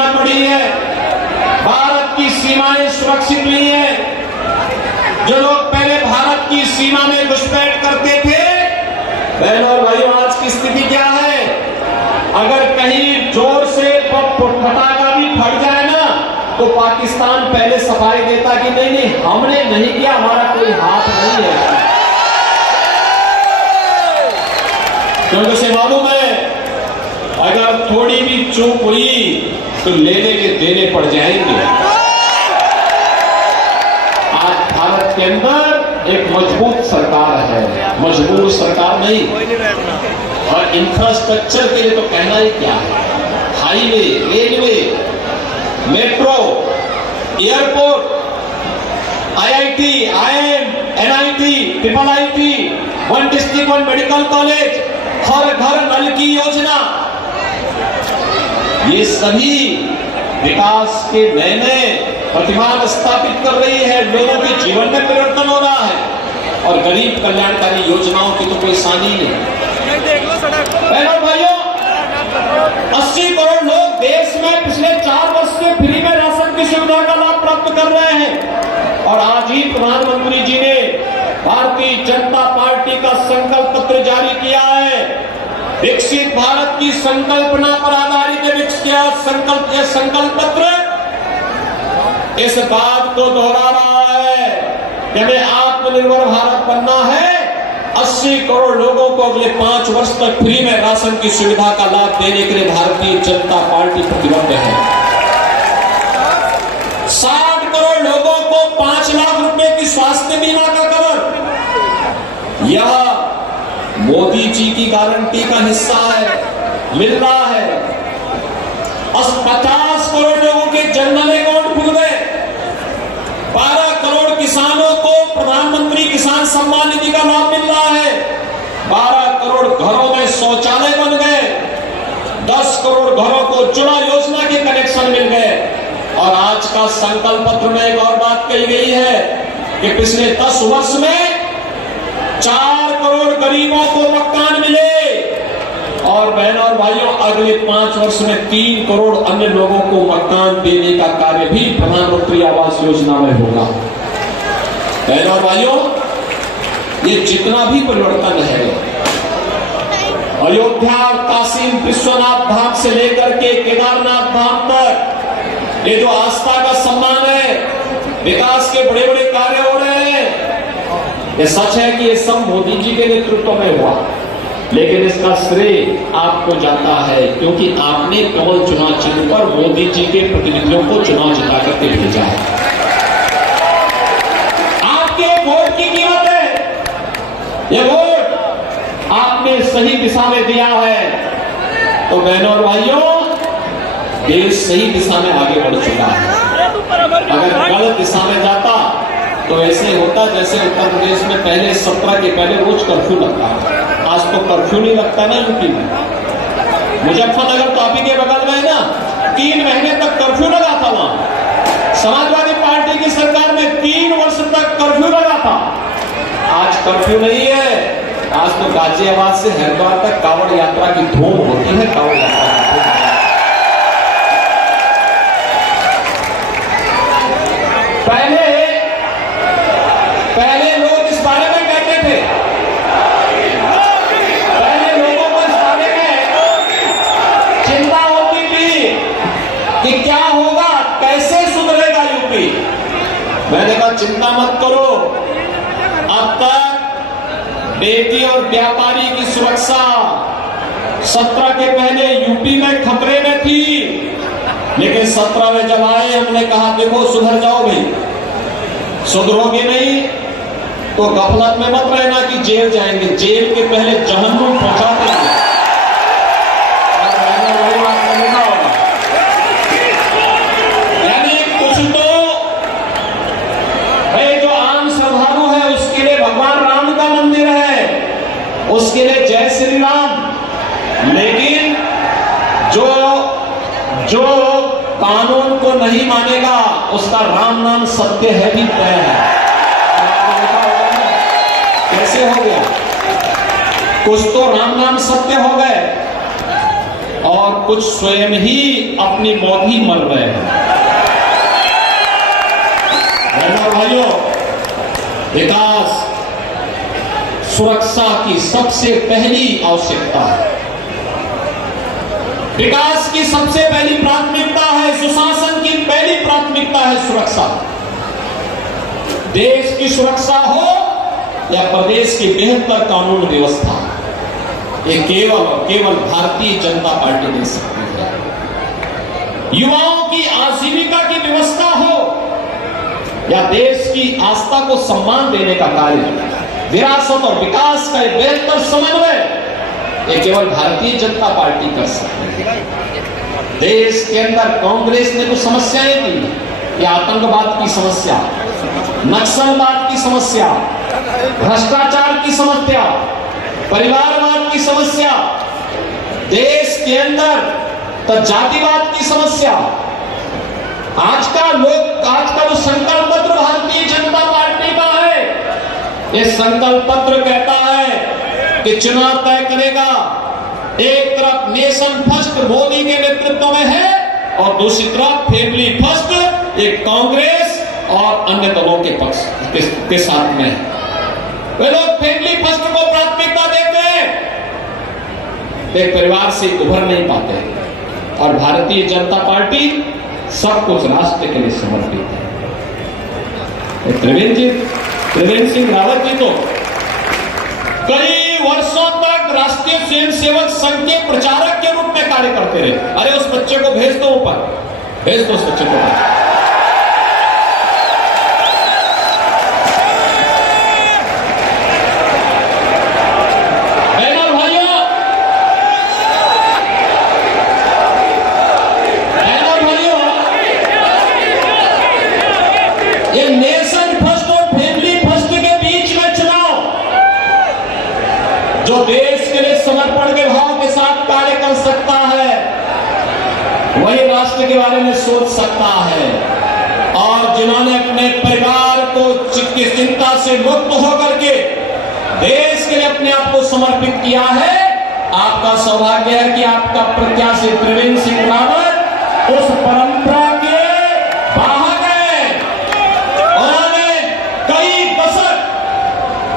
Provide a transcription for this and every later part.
कीमत बढ़ी है, भारत की सीमाएं सुरक्षित नहीं है। जो लोग पहले भारत की सीमा में घुसपैठ करते थे, बहनों और भाइयों, आज की स्थिति क्या है? अगर कहीं जोर से फटाका भी फट जाए ना, तो पाकिस्तान पहले सफाई देता कि नहीं नहीं हमने नहीं किया, हमारा कोई हाथ नहीं है। क्योंकि उसे मालूम है अगर थोड़ी भी चूक हुई तो लेने के देने पड़ जाएंगे। आज भारत के अंदर एक मजबूत सरकार है, मजबूत सरकार नहीं। और इंफ्रास्ट्रक्चर के लिए तो कहना ही क्या है, highway, railway, metro, airport, IIT, IIM, NIT, triple IT, one district one medical college, हर घर नल की योजना, ये सभी विकास के नए नए प्रतिमान स्थापित कर रही है। लोगों के जीवन में परिवर्तन हो रहा है और गरीब कल्याणकारी योजनाओं की तो कोई सानी नहीं। बहनों भाइयों, 80 करोड़ लोग देश में पिछले 4 वर्ष से फ्री में राशन की सुविधा का लाभ प्राप्त कर रहे हैं। और आज ही प्रधानमंत्री जी ने भारतीय जनता पार्टी का संकल्प पत्र जारी किया है। विकसित भारत की संकल्पना पर आधारित विकसित किया संकल्प पत्र इस बात को दोहरा रहा है कि हमें आत्मनिर्भर भारत बनना है। 80 करोड़ लोगों को अगले 5 वर्ष तक फ्री में राशन की सुविधा का लाभ देने के लिए भारतीय जनता पार्टी प्रतिबद्ध है। 60 करोड़ लोगों को 5 लाख रुपए की स्वास्थ्य बीमा का कवर, यह मोदी जी की गारंटी का हिस्सा है, मिल रहा है। 50 करोड़ लोगों के जनधन अकाउंट खुल गए। 12 करोड़ किसानों को प्रधानमंत्री किसान सम्मान निधि का लाभ मिल रहा है। 12 करोड़ घरों में शौचालय बन गए। 10 करोड़ घरों को उज्ज्वला योजना के कनेक्शन मिल गए। और आज का संकल्प पत्र में एक और बात कही गई है कि पिछले 10 वर्ष में 4 करोड़ गरीबों को मकान मिले। और बहनों और भाइयों, अगले 5 वर्ष में 3 करोड़ अन्य लोगों को मकान देने का कार्य भी प्रधानमंत्री आवास योजना में होगा। बहनों और भाइयों, ये जितना भी परिवर्तन है, अयोध्या और काशी विश्वनाथ धाम से लेकर के केदारनाथ धाम तक, ये जो आस्था का सम्मान है, विकास के बड़े बड़े कार्य हो रहे हैं। ये सच है कि ये सब मोदी जी के नेतृत्व में हुआ, लेकिन इसका श्रेय आपको जाता है क्योंकि आपने कमल चुनाव चिन्ह पर मोदी जी के प्रतिनिधियों को चुनाव जिता करके भेजा है। आपके वोट की कीमत है, ये वोट आपने सही दिशा में दिया है। तो बहनों और भाइयों, देश सही दिशा में आगे बढ़ चुका है। अगर गलत दिशा में जाता तो ऐसे होता जैसे उत्तर प्रदेश में पहले 17 के पहले रोज कर्फ्यू लगता है। आज तो कर्फ्यू नहीं लगता ना यूपी में। मुजफ्फरनगर तो अभी के बगल में है ना, 3 महीने तक कर्फ्यू लगा था वहां। समाजवादी पार्टी की सरकार में 3 वर्ष तक कर्फ्यू लगा था। आज कर्फ्यू नहीं है। आज तो गाजियाबाद से हरिद्वार तक कांवड़ यात्रा की धूम होती है। कांवड़ यात्रा पहले लोग इस बारे में कहते थे, पहले लोगों को इस बारे में चिंता होती थी कि क्या होगा, कैसे सुधरेगा यूपी। मैंने कहा चिंता मत करो, अब तक बेटी और व्यापारी की सुरक्षा 17 के पहले यूपी में खतरे में थी, लेकिन 17 में जब आए हमने कहा देखो सुधर जाओ भाई, सुधरोगे नहीं तो गफलत में मत रहना कि जेल जाएंगे। जेल के पहले जहन्नुम पहुंचा देंगे। यानी कुछ तो भाई जो आम श्रद्धालु है उसके लिए भगवान राम का मंदिर है, उसके लिए जय श्री राम। लेकिन जो कानून को नहीं मानेगा उसका राम नाम सत्य है भी तय है। कैसे हो गया? कुछ तो राम नाम सत्य हो गए और कुछ स्वयं ही अपनी मौत ही मर रहे हैं। बहनों भाइयों, विकास सुरक्षा की सबसे पहली आवश्यकता है। विकास की सबसे पहली प्राथमिकता है, सुशासन की पहली प्राथमिकता है सुरक्षा। देश की सुरक्षा हो या प्रदेश की बेहतर कानून व्यवस्था, ये केवल और केवल भारतीय जनता पार्टी दे सकती है। युवाओं की आजीविका की व्यवस्था हो या देश की आस्था को सम्मान देने का कार्य, विरासत और विकास का एक बेहतर समन्वय, ये केवल भारतीय जनता पार्टी कर सकती है। देश के अंदर कांग्रेस ने कुछ समस्याएं दी, ये आतंकवाद की समस्या, नक्सलवाद की समस्या, भ्रष्टाचार की समस्या, परिवारवाद की समस्या, देश के अंदर तो जातिवाद की समस्या। आज का जो संकल्प पत्र भारतीय जनता पार्टी का है, ये संकल्प पत्र कहता है कि चुनाव तय करेगा, एक तरफ नेशन फर्स्ट मोदी के नेतृत्व में है और दूसरी तरफ फैमिली फर्स्ट एक कांग्रेस और अन्य दलों के पक्ष के साथ में है। वे लोग फैमिली फर्स्ट को प्राथमिकता देते हैं, वे परिवार से उभर नहीं पाते, और भारतीय जनता पार्टी सब कुछ राष्ट्र के लिए समर्पित है। त्रिवेंद्र सिंह रावत जी तो कई वर्षों तक राष्ट्रीय स्वयंसेवक संघ के प्रचारक के रूप में कार्य करते रहे। अरे उस बच्चे को भेज दो ऊपर, भेज दो उस बच्चे को। ये नेशन फर्स्ट और फैमिली फर्स्ट के बीच में चुनाव, जो देश के लिए समर्पण के भाव के साथ कार्य कर सकता है, वही राष्ट्र के बारे में सोच सकता है। और जिन्होंने अपने परिवार को चिंता से मुक्त होकर के देश के लिए अपने आप को समर्पित किया है, आपका सौभाग्य है कि आपका प्रत्याशी त्रिवेंद्र सिंह रावत उस परंपरा के वाहक है। उन्होंने कई दशक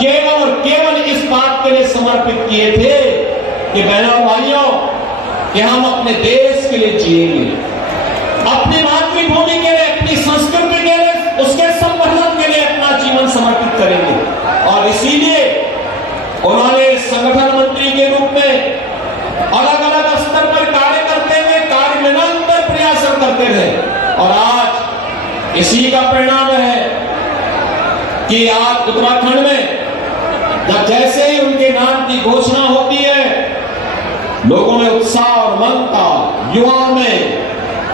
केवल और केवल इस बात के लिए समर्पित किए थे कि बहनों भाइयों, कि हम अपने देश के लिए जिएंगे, अपनी मातृभूमि के लिए, अपनी संस्कृति के लिए, उसके संवर्धन के लिए अपना जीवन समर्पित करेंगे। और इसीलिए उन्होंने संगठन मंत्री के रूप में अलग अलग स्तर पर कार्य करते हुए कार्य निरंतर प्रयास करते रहे, और आज इसी का परिणाम है कि आज उत्तराखंड में जब जैसे ही उनके नाम की घोषणा होती है, लोगों में उत्साह और ममता, युवाओं में,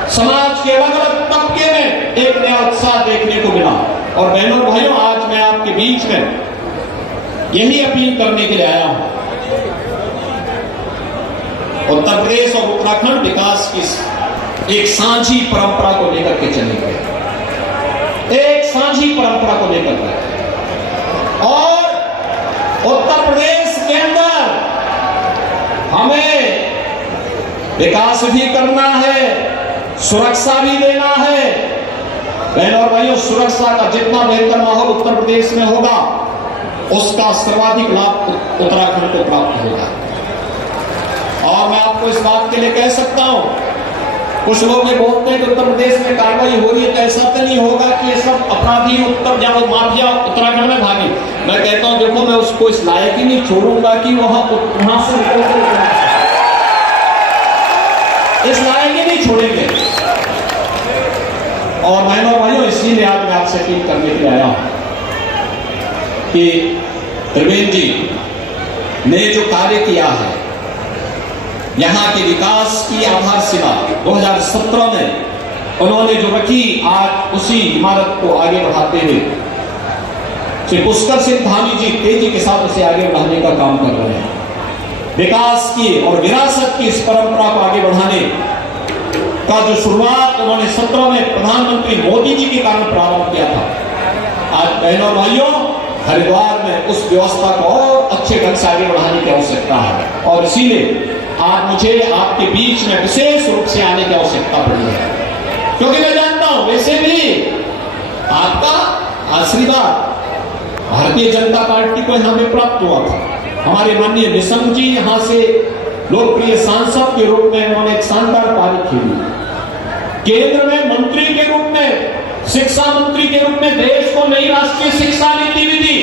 समाज के अलग अलग तबके में एक नया उत्साह देखने को मिला। और बहनों भाइयों, आज मैं आपके बीच में यही अपील करने के लिए आया हूं। उत्तर प्रदेश और उत्तराखंड विकास की एक साझी परंपरा को लेकर के चलेंगे, एक साझी परंपरा को लेकर के। और उत्तर प्रदेश के अंदर हमें विकास भी करना है, सुरक्षा भी देना है। बहनों और भाइयों, सुरक्षा का जितना बेहतर माहौल उत्तर प्रदेश में होगा, उसका सर्वाधिक लाभ उत्तराखंड को प्राप्त होगा। और मैं आपको इस बात के लिए कह सकता हूं, कुछ लोग ये बोलते हैं कि उत्तर प्रदेश में कार्रवाई हो रही है, तो ऐसा तो नहीं होगा कि ये सब अपराधी उत्तर या माफिया उत्तराखंड में भागे। मैं कहता हूं, देखो, मैं उसको इस लायक ही नहीं छोड़ूंगा कि वहां से इस लायक ही नहीं छोड़ेंगे। और बहनों भाइयों, इसीलिए आज मैं आपसे अपील करने के लिए आया हूं कि त्रिवेंद्र जी ने जो कार्य किया है, यहां के विकास की आधारशिला 2017 में उन्होंने जो रखी, आज उसी इमारत को आगे बढ़ाते हुए श्री पुष्कर सिंह धामी जी तेजी के साथ उसे आगे बढ़ाने का काम कर रहे हैं। विकास की और विरासत की इस परंपरा को आगे बढ़ाने का जो शुरुआत उन्होंने 17 में प्रधानमंत्री मोदी जी के कारण प्रारंभ किया था, आज बहनों भाइयों हरिद्वार में उस व्यवस्था को और अच्छे ढंग से आगे बढ़ाने की आवश्यकता है। और इसीलिए आज मुझे आपके बीच में विशेष रूप से आने की आवश्यकता पड़ी है, क्योंकि मैं जानता हूं वैसे भी आपका आशीर्वाद भारतीय जनता पार्टी को यहां में प्राप्त हुआ था। हमारे माननीय निशंक जी यहां से लोकप्रिय सांसद के रूप में उन्होंने एक शानदार पारी खेली, केंद्र में मंत्री के रूप में, शिक्षा मंत्री के रूप में देश को नई राष्ट्रीय शिक्षा नीति भी दी।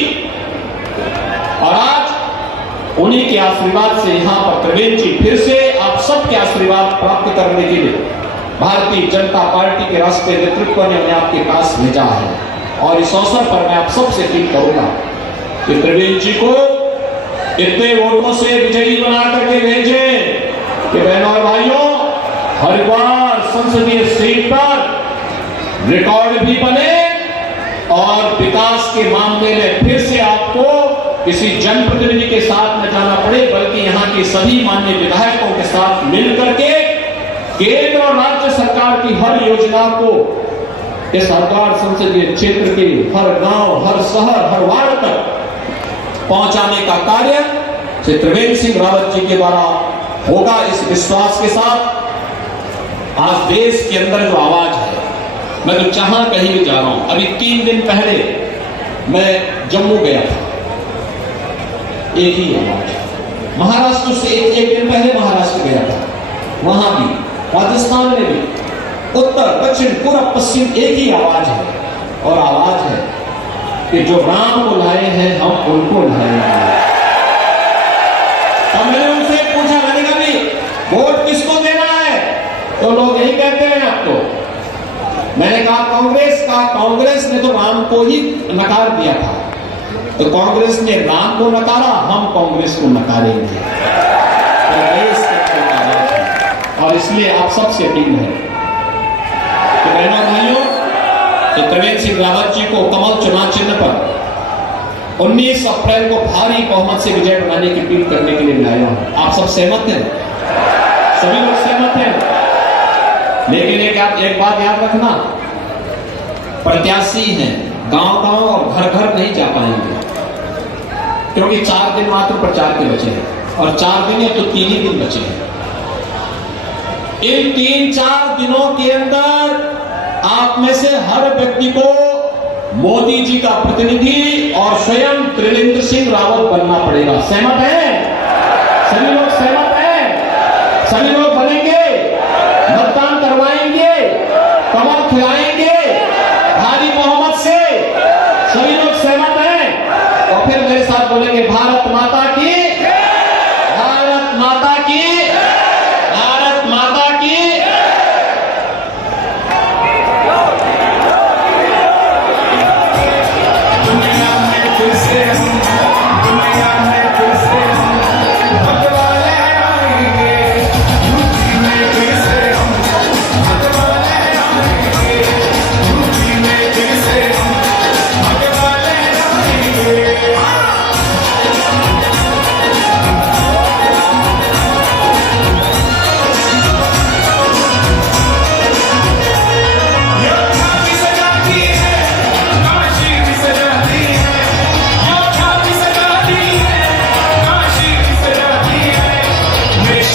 और आज उन्हीं के आशीर्वाद से यहां पर त्रिवेंद्र जी फिर से आप सबके आशीर्वाद प्राप्त करने के लिए भारतीय जनता पार्टी के राष्ट्रीय नेतृत्व ने उन्हें आपके पास भेजा है। और इस अवसर पर मैं आप सबसे अपील करूंगा कि त्रिवेंद्र जी को इतने वोटों से विजयी बना करके भेजें कि बहनों और भाइयों, हरिद्वार संसदीय सीट पर रिकॉर्ड भी बने और विकास के मामले में फिर से आपको किसी जनप्रतिनिधि के साथ न जाना पड़े, बल्कि यहाँ के सभी माननीय विधायकों के साथ मिलकर के केंद्र और राज्य सरकार की हर योजना को इस हरिद्वार संसदीय क्षेत्र के हर गांव, हर शहर, हर वार्ड तक पहुंचाने का कार्य श्री त्रिवेंद्र सिंह रावत जी के द्वारा होगा। इस विश्वास के साथ आज देश के अंदर जो आवाज है, मैं तो जहां कहीं भी जा रहा हूं, अभी 3 दिन पहले मैं जम्मू गया था, एक ही आवाज। महाराष्ट्र से एक दिन पहले महाराष्ट्र गया था, वहां भी, राजस्थान में भी, उत्तर दक्षिण पूर्व पश्चिम एक ही आवाज है, और आवाज है कि जो राम को लाए हैं हम उनको लाएंगे। और मैंने उनसे पूछा, मैंने कहा भी वोट किसको देना है, तो लोग यही कहते हैं आपको। मैंने कहा कांग्रेस का, कांग्रेस ने तो राम को ही नकार दिया था, तो कांग्रेस ने राम को नकारा, हम कांग्रेस को नकारेंगे। और इसलिए आप सबसे अपील है कि बहनों और भाइयों, त्रिवेंद्र सिंह रावत जी को कमल चुनाव चिन्ह पर 19 अप्रैल को भारी बहुमत से विजय बनाने की अपील करने के लिए मैं आया हूं। आप सब सहमत हैं? सभी लोग सहमत हैं? लेकिन एक बात याद रखना, प्रत्याशी हैं, गांव-गांव और घर-घर नहीं जा पाएंगे, क्योंकि 4 दिन मात्र प्रचार के बचे हैं, और 4 दिन या तो 3 ही दिन बचे हैं। इन 3-4 दिनों के अंदर आप में से हर व्यक्ति को मोदी जी का प्रतिनिधि और स्वयं त्रिवेंद्र सिंह रावत बनना पड़ेगा। सहमत है? सभी लोग सहमत हैं? सभी